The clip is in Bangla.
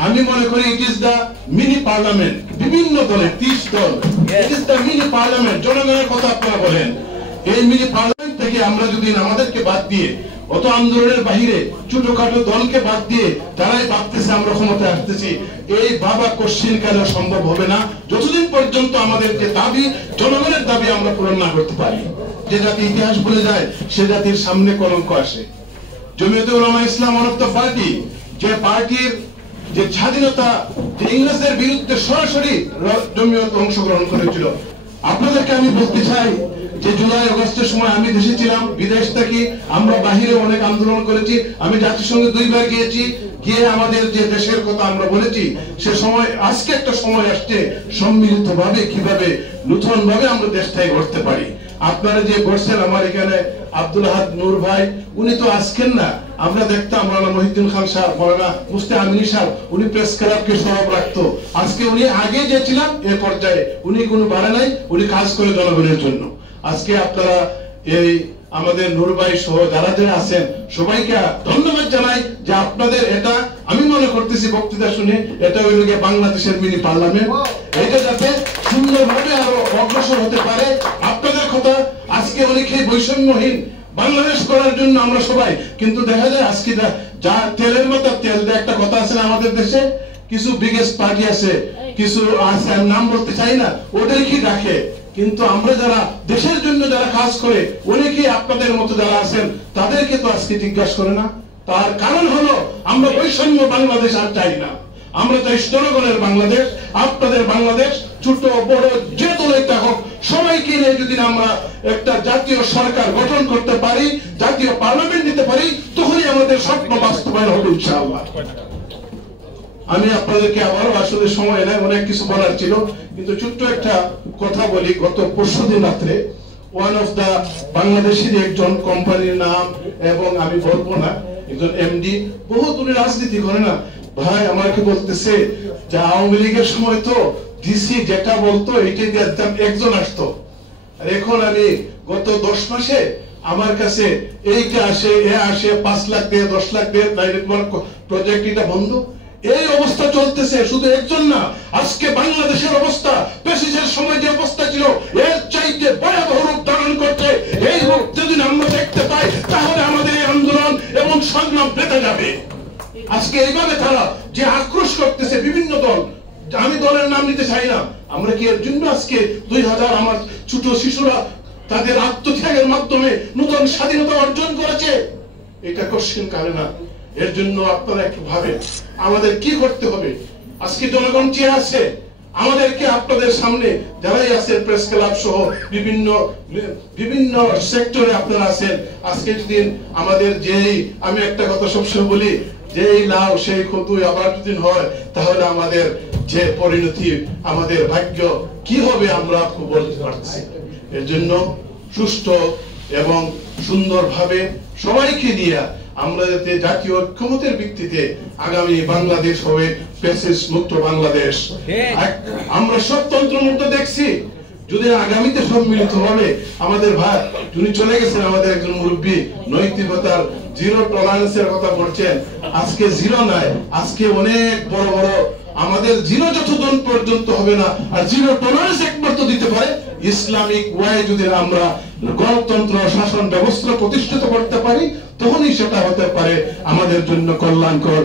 আমি মনে করি it is the mini parliament, বিভিন্ন দলের 30 দল, it is the mini parliament. জনগণের কথা আপনারা বলেন, এই মিনি পার্লামেন্ট থেকে আমরা যদি আমাদেরকে বাদ দিয়ে অত আন্দোলনের বাহিরে ছোটখাটো দলকে বাদ দিয়ে তারাই ভাবতেছে আমরা ক্ষমতায় আসতেছি, এই বাবা কোশ্চিন কালে সম্ভব হবে না যতদিন পর্যন্ত আমাদের যে দাবি, জনগণের দাবি আমরা পূরণ না করতে পারি। যে জাতি ইতিহাস ভুলে যায় সে জাতির সামনে কলঙ্ক আসে। জমিয়তে উলামা ইসলাম ওয়ান অফ দ্য পার্টি, যে পার্টির যে স্বাধীনতা, যে ইংরেজদের বিরুদ্ধে সরাসরি জমিয়ত অংশগ্রহণ করেছিল। আপনাদেরকে আমি বলতে চাই যে জুলাই আগস্টের সময় আমি দেশে ছিলাম, বিদেশ থেকে আমরা বাহিরে অনেক আন্দোলন করেছি। আমি জাতিসংঘে 2 বার গিয়েছি, গিয়ে আমাদের যে দেশের কথা আমরা বলেছি। সে সময় আজকে একটা সময় আসছে সম্মিলিত ভাবে কিভাবে নতুন ভাবে আমরা দেশটাই গড়তে পারি। আপনারা যে বলছেন আমার এখানে আব্দুল আহাদ নূর ভাই, উনি তো আজকের না, আমরা দেখতাম মাওলানা মহিউদ্দিন খান সাহেব, মাওলানা মুফতি আমিনী সাহেব, উনি প্রেস ক্লাবকে সরব রাখতো। আজকে উনি আগে যে ছিলাম এ পর্যায়ে উনি কোনো বাড়ে নাই, উনি কাজ করে জনগণের জন্য। আজকে আপনারা এই আমাদের নূর ভাই সহ যারা যারা আছেন সবাইকে ধন্যবাদ জানাই যে আপনাদের এটা আমি মনে করতেছি বক্তৃতা শুনে এটা হইল গিয়ে বাংলাদেশের মিনি পার্লামেন্ট। এটা যাতে সুন্দরভাবে আরো অগ্রসর হতে পারে। আপনাদের কথা আজকে অনেকেই বৈষম্যহীন বাংলাদেশ করার জন্য আমরা সবাই, কিন্তু দেখা যায় আজকে যা তেলের মতো তেল দেয়, একটা কথা আছে না আমাদের দেশে, কিছু বিগেস্ট পার্টি আছে, কিছু আছে আমি নাম বলতে চাই না, ওদেরকে রাখে। কিন্তু আমরা যারা দেশের জন্য যারা কাজ করে অনেকেই আপনাদের মতো যারা আছেন তাদেরকে তো আজকে জিজ্ঞাসা করে না। তার কারণ হলো আমরা বৈষম্য বাংলাদেশ আর চাই না। আমরা চাই জনগণের বাংলাদেশ, আপনাদের বাংলাদেশ। ছোট বড় যে দলের থাকুক সবাইকে নিয়ে যদি আমরা একটা জাতীয় সরকার গঠন করতে পারি, জাতীয় পার্লামেন্ট দিতে পারি, তখনই আমাদের স্বপ্ন বাস্তবায়ন হবে ইনশাআল্লাহ। আমি আপনাদেরকে আবারও আসলে সময় নেই, অনেক কিছু বলার ছিল, কিন্তু ছোট্ট একটা কথা বলি। গত পরশুদিন রাত্রে ওয়ান অফ দা বাংলাদেশের একজন কোম্পানির নাম এবং আমি বলবো না, একজন এমডি, বহুত উনি রাজনীতি করে না ভাই, আমাকে বলতেছে যে আওয়ামী লীগের সময় তো ডিসি যেটা বলতো এটাই দেখতাম, একজন আসতো। আর এখন আমি গত 10 মাসে আমার কাছে এইটা আসে, এ আসে, 5 লাখ দিয়ে 10 লাখ দিয়ে প্রজেক্ট, এটা বন্ধ। এই অবস্থা চলতেছে, শুধু একজন না, আজকে বাংলাদেশের অবস্থা পেশিসের সময় যে অবস্থা ছিল এর চাইতে ভয়াবহ রূপ ধারণ করতে, এই রূপ যদি আমরা দেখতে পাই তাহলে আমাদের এই আন্দোলন এবং সংগ্রাম বেঁধে যাবে। আজকে এইভাবে তারা যে আক্রোশ করতেছে বিভিন্ন দল, আমি দলের নাম নিতে চাই না, আমরা কি এর জন্য আজকে 2000 আমার ছোট শিশুরা তাদের আত্মত্যাগের মাধ্যমে নতুন স্বাধীনতা অর্জন করেছে? এটা কোশ্চেন করে না। এর জন্য আপনারা একটু ভাবেন আমাদের কি করতে হবে। আজকে জনগণ চেয়ে আছে আমাদেরকে, আপনাদের সামনে যারাই আছেন প্রেস ক্লাব সহ বিভিন্ন সেক্টরে আপনারা আছেন। আজকে যদি আমাদের যেই, আমি একটা কথা সবসময় বলি, যেই লাউ সেই কদু আবার যদি হয় তাহলে আমাদের যে পরিণতি, আমাদের ভাগ্য কি হবে আমরা খুব বলতে পারছি। এর জন্য সুষ্ঠু এবং সুন্দরভাবে সবাইকে নিয়ে আমরা যাতে জাতীয় ঐক্যমতের ভিত্তিতে আগামী বাংলাদেশ হবে ফ্যাসিস্ট মুক্ত বাংলাদেশ। আমরা সব তন্ত্রমুক্ত দেখছি, যদি আগামীতে সম্মিলিত হবে আমাদের ভাই যিনি চলে গেছেন, আমাদের একজন মুরব্বী, নৈতিকতার জিরো টলারেন্সের কথা বলছেন। আজকে জিরো নাই, আজকে অনেক বড় বড় আমাদের জিরো যতদিন পর্যন্ত হবে না, আর জিরো টলারেন্স একমাত্র দিতে পারে ইসলামিক ওয়ে। যদি আমরা গণতন্ত্র শাসন ব্যবস্থা প্রতিষ্ঠিত করতে পারি তখনই সেটা হতে পারে আমাদের জন্য কল্যাণকর।